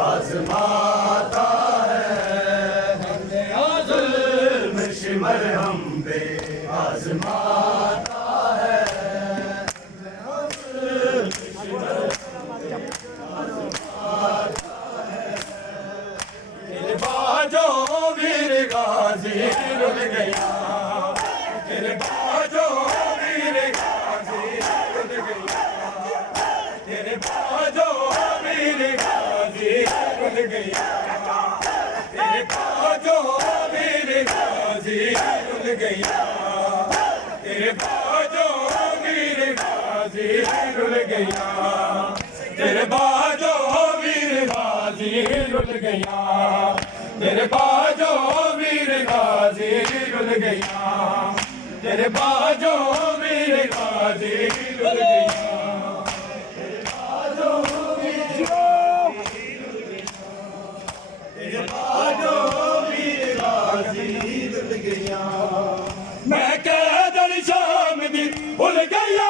आजमाता है जुल्म शिमर हम पे आजमाता है बाजो वीर गाजी गया, तेरे बाजो वीर गाजी रुक गया, तेरे बाजो वीर गाजी रुक गया तेरे बाजो वीर गाजी रुक गया तेरे बाजो वीर गाजी रुक गया तेरे बाजो वीर गाजी रुक गया तेरे बाजो वीर गाजी रुक गया तेरे बाजो वीर गाजी रुक गया ਭੁੱਲ ਗਿਆ ਮੈਂ ਕਹਿ ਦਰ ਸ਼ਾਮ ਦੀ ਭੁੱਲ ਗਿਆ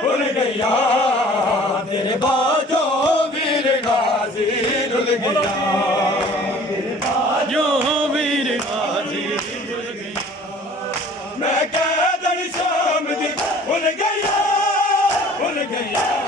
ਭੁੱਲ ਗਿਆ ਤੇਰੇ ਬਾਜੋ ਵੀਰ ਗਾਜ਼ੀ ਰੁੱਲ ਗਿਆ ਤੇਰੇ ਬਾਜੋ ਵੀਰ ਗਾਜ਼ੀ ਰੁੱਲ ਗਿਆ ਮੈਂ ਕਹਿ ਦਰ ਸ਼ਾਮ ਦੀ ਭੁੱਲ ਗਿਆ ਭੁੱਲ ਗਿਆ